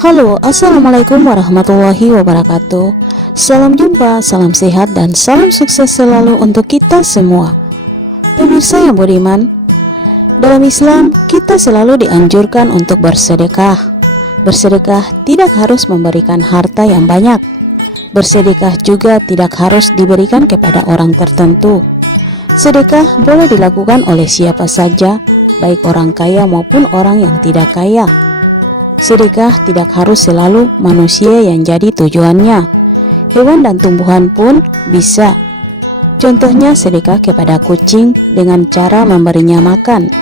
Halo, Assalamualaikum warahmatullahi wabarakatuh. Salam jumpa, salam sehat, dan salam sukses selalu untuk kita semua. Pemirsa yang beriman Dalam Islam, kita selalu dianjurkan untuk bersedekah. Bersedekah tidak harus memberikan harta yang banyak. Bersedekah juga tidak harus diberikan kepada orang tertentu. Sedekah boleh dilakukan oleh siapa saja, baik orang kaya maupun orang yang tidak kaya Sedekah tidak harus selalu manusia yang jadi tujuannya. Hewan dan tumbuhan pun bisa. Contohnya sedekah kepada kucing dengan cara memberinya makan.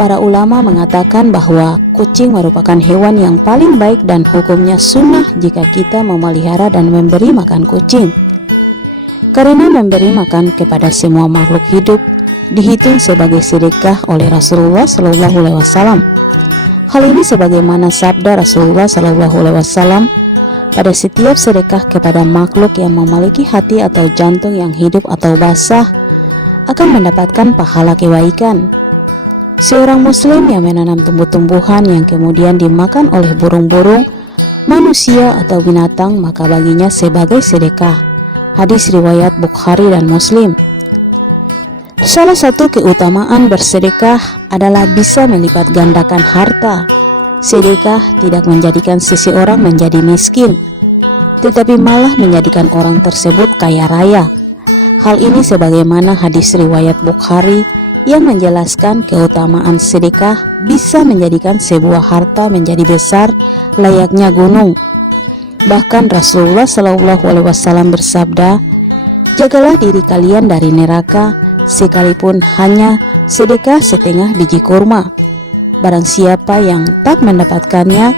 Para ulama mengatakan bahwa kucing merupakan hewan yang paling baik dan hukumnya sunnah jika kita memelihara dan memberi makan kucing. Karena memberi makan kepada semua makhluk hidup dihitung sebagai sedekah oleh Rasulullah Wasallam. Hal ini sebagaimana sabda Rasulullah Shallallahu Alaihi Wasallam pada setiap sedekah kepada makhluk yang memiliki hati atau jantung yang hidup atau basah akan mendapatkan pahala kebaikan. Seorang muslim yang menanam tumbuh-tumbuhan yang kemudian dimakan oleh burung-burung, manusia atau binatang maka baginya sebagai sedekah. Hadis riwayat Bukhari dan Muslim. Salah satu keutamaan bersedekah adalah bisa melipat gandakan harta. Sedekah tidak menjadikan seseorang menjadi miskin, tetapi malah menjadikan orang tersebut kaya raya. Hal ini sebagaimana hadis riwayat Bukhari yang menjelaskan keutamaan sedekah bisa menjadikan sebuah harta menjadi besar layaknya gunung. Bahkan Rasulullah Shallallahu Alaihi Wasallam bersabda, jagalah diri kalian dari neraka sekalipun hanya sedekah setengah biji kurma. Barang siapa yang tak mendapatkannya,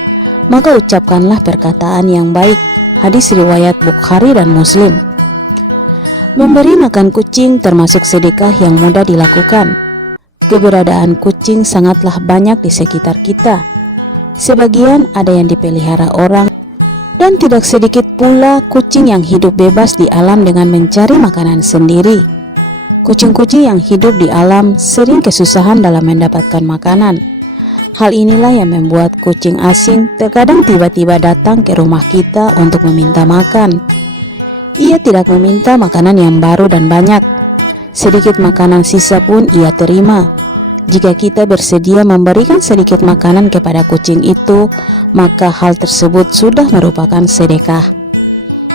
maka ucapkanlah perkataan yang baik. Hadis riwayat Bukhari dan Muslim. Memberi makan kucing termasuk sedekah yang mudah dilakukan. Keberadaan kucing sangatlah banyak di sekitar kita. Sebagian ada yang dipelihara orang dan tidak sedikit pula kucing yang hidup bebas di alam dengan mencari makanan sendiri. Kucing-kucing yang hidup di alam sering kesusahan dalam mendapatkan makanan. Hal inilah yang membuat kucing asing terkadang tiba-tiba datang ke rumah kita untuk meminta makan. Ia tidak meminta makanan yang baru dan banyak. Sedikit makanan sisa pun ia terima. Jika kita bersedia memberikan sedikit makanan kepada kucing itu, maka hal tersebut sudah merupakan sedekah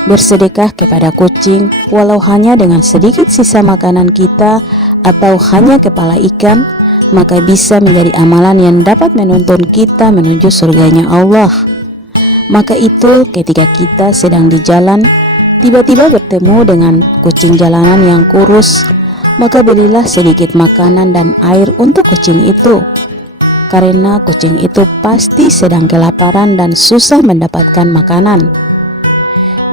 bersedekah kepada kucing, walau hanya dengan sedikit sisa makanan kita atau hanya kepala ikan, maka bisa menjadi amalan yang dapat menuntun kita menuju surganya Allah. Maka itu ketika kita sedang di jalan, tiba-tiba bertemu dengan kucing jalanan yang kurus, maka berilah sedikit makanan dan air untuk kucing itu. Karena kucing itu pasti sedang kelaparan dan susah mendapatkan makanan.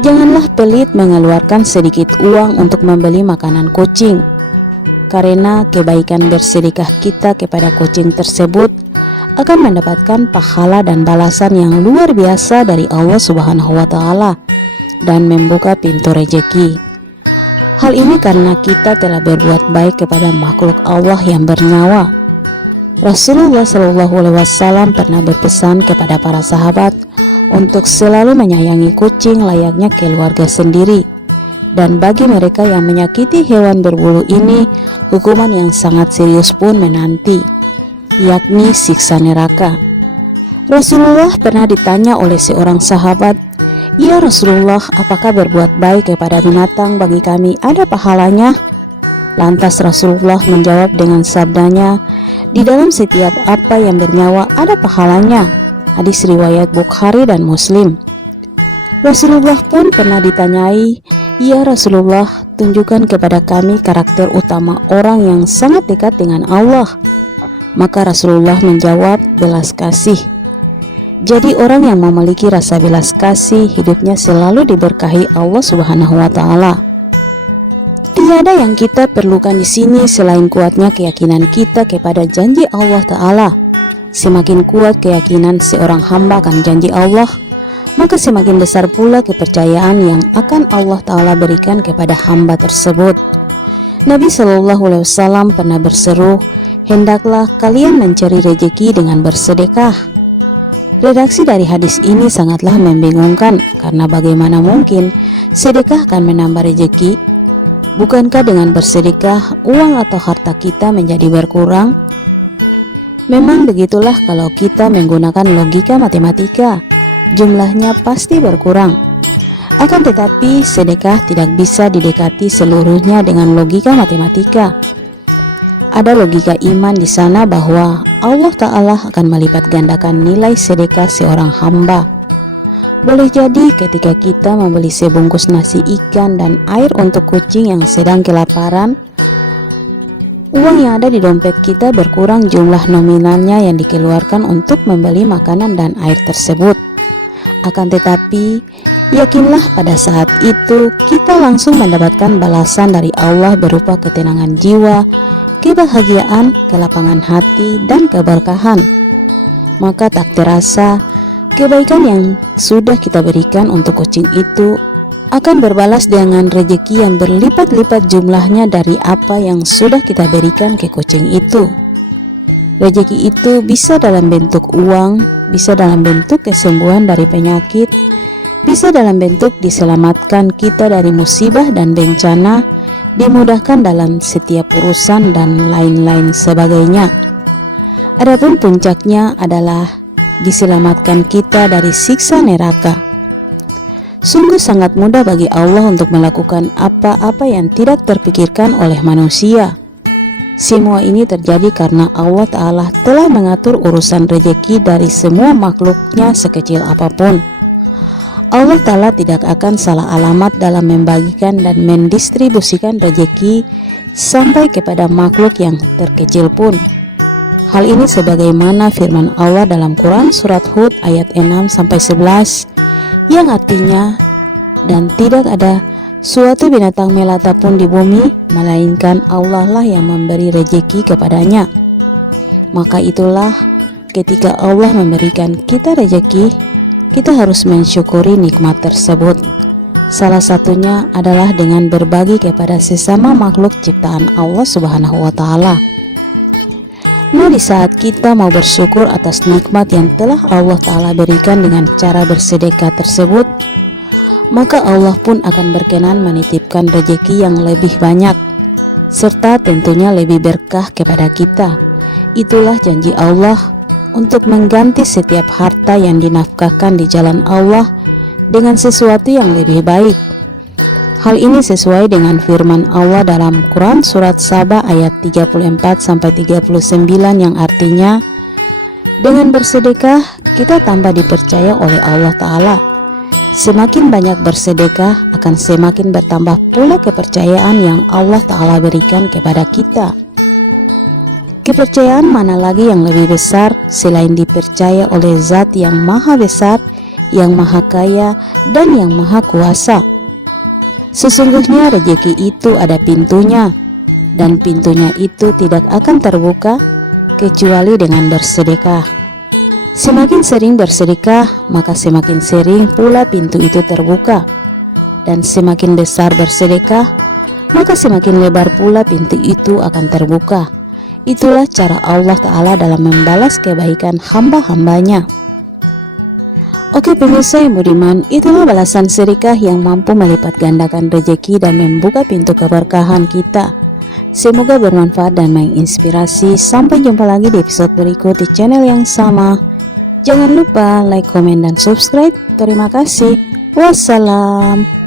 Janganlah pelit mengeluarkan sedikit uang untuk membeli makanan kucing, karena kebaikan bersedekah kita kepada kucing tersebut akan mendapatkan pahala dan balasan yang luar biasa dari Allah Subhanahu wa Ta'ala dan membuka pintu rejeki. Hal ini karena kita telah berbuat baik kepada makhluk Allah yang bernyawa. Rasulullah Shallallahu Alaihi Wasallam pernah berpesan kepada para sahabat untuk selalu menyayangi kucing layaknya keluarga sendiri. Dan bagi mereka yang menyakiti hewan berbulu ini, hukuman yang sangat serius pun menanti, yakni siksa neraka. Rasulullah pernah ditanya oleh seorang sahabat, "Ya Rasulullah, apakah berbuat baik kepada binatang bagi kami ada pahalanya?" Lantas Rasulullah menjawab dengan sabdanya, "Di dalam setiap apa yang bernyawa ada pahalanya." Hadis riwayat Bukhari dan Muslim. Rasulullah pun pernah ditanyai, "Ya Rasulullah, tunjukkan kepada kami karakter utama orang yang sangat dekat dengan Allah." Maka Rasulullah menjawab, "Belas kasih." Jadi orang yang memiliki rasa belas kasih hidupnya selalu diberkahi Allah Subhanahu wa taala. Tiada yang kita perlukan di sini selain kuatnya keyakinan kita kepada janji Allah taala Semakin kuat keyakinan seorang hamba akan janji Allah, maka semakin besar pula kepercayaan yang akan Allah Ta'ala berikan kepada hamba tersebut. Nabi Shallallahu Alaihi Wasallam pernah berseru, hendaklah kalian mencari rejeki dengan bersedekah. Redaksi dari hadis ini sangatlah membingungkan karena bagaimana mungkin sedekah akan menambah rejeki? Bukankah dengan bersedekah uang atau harta kita menjadi berkurang? Memang begitulah kalau kita menggunakan logika matematika, jumlahnya pasti berkurang. Akan tetapi sedekah tidak bisa didekati seluruhnya dengan logika matematika ada logika iman di sana bahwa Allah Ta'ala akan melipat gandakan nilai sedekah seorang hamba. Boleh jadi ketika kita membeli sebungkus nasi ikan dan air untuk kucing yang sedang kelaparan, uang yang ada di dompet kita berkurang jumlah nominalnya yang dikeluarkan untuk membeli makanan dan air tersebut. Akan tetapi, yakinlah pada saat itu kita langsung mendapatkan balasan dari Allah berupa ketenangan jiwa kebahagiaan, kelapangan hati, dan keberkahan. Maka tak terasa kebaikan yang sudah kita berikan untuk kucing itu akan berbalas dengan rejeki yang berlipat-lipat jumlahnya dari apa yang sudah kita berikan ke kucing itu. Rejeki itu bisa dalam bentuk uang, bisa dalam bentuk kesembuhan dari penyakit, bisa dalam bentuk diselamatkan kita dari musibah dan bencana, dimudahkan dalam setiap urusan dan lain-lain sebagainya. Adapun puncaknya adalah diselamatkan kita dari siksa neraka. Sungguh sangat mudah bagi Allah untuk melakukan apa-apa yang tidak terpikirkan oleh manusia. Semua ini terjadi karena Allah Ta'ala telah mengatur urusan rejeki dari semua makhluknya sekecil apa pun. Allah Ta'ala tidak akan salah alamat dalam membagikan dan mendistribusikan rejeki sampai kepada makhluk yang terkecil pun. Hal ini sebagaimana firman Allah dalam Quran surat Hud ayat 6 sampai 11 yang artinya dan tidak ada suatu binatang melata pun di bumi melainkan Allah lah yang memberi rejeki kepadanya. Maka itulah ketika Allah memberikan kita rejeki kita harus mensyukuri nikmat tersebut. Salah satunya adalah dengan berbagi kepada sesama makhluk ciptaan Allah Subhanahu wa taala. Nah, di saat kita mau bersyukur atas nikmat yang telah Allah taala berikan dengan cara bersedekah tersebut, maka Allah pun akan berkenan menitipkan rejeki yang lebih banyak serta tentunya lebih berkah kepada kita. Itulah janji Allah untuk mengganti setiap harta yang dinafkahkan di jalan Allah dengan sesuatu yang lebih baik. Hal ini sesuai dengan firman Allah dalam Quran surat Saba ayat 34 sampai 39 yang artinya dengan bersedekah kita tambah dipercaya oleh Allah taala. Semakin banyak bersedekah akan semakin bertambah pula kepercayaan yang Allah taala berikan kepada kita. Kepercayaan mana lagi yang lebih besar selain dipercaya oleh zat yang maha besar, yang maha kaya, dan yang maha kuasa. Sesungguhnya rejeki itu ada pintunya, dan pintunya itu tidak akan terbuka kecuali dengan bersedekah. Semakin sering bersedekah, maka semakin sering pula pintu itu terbuka. Dan semakin besar bersedekah, maka semakin lebar pula pintu itu akan terbuka. Itulah cara Allah Ta'ala dalam membalas kebaikan hamba-hambanya. Oke pemirsa yang budiman, itulah balasan sedekah yang mampu melipat gandakan rejeki dan membuka pintu keberkahan kita. Semoga bermanfaat dan menginspirasi. Sampai jumpa lagi di episode berikut di channel yang sama. Jangan lupa like, komen, dan subscribe. Terima kasih. Wassalam.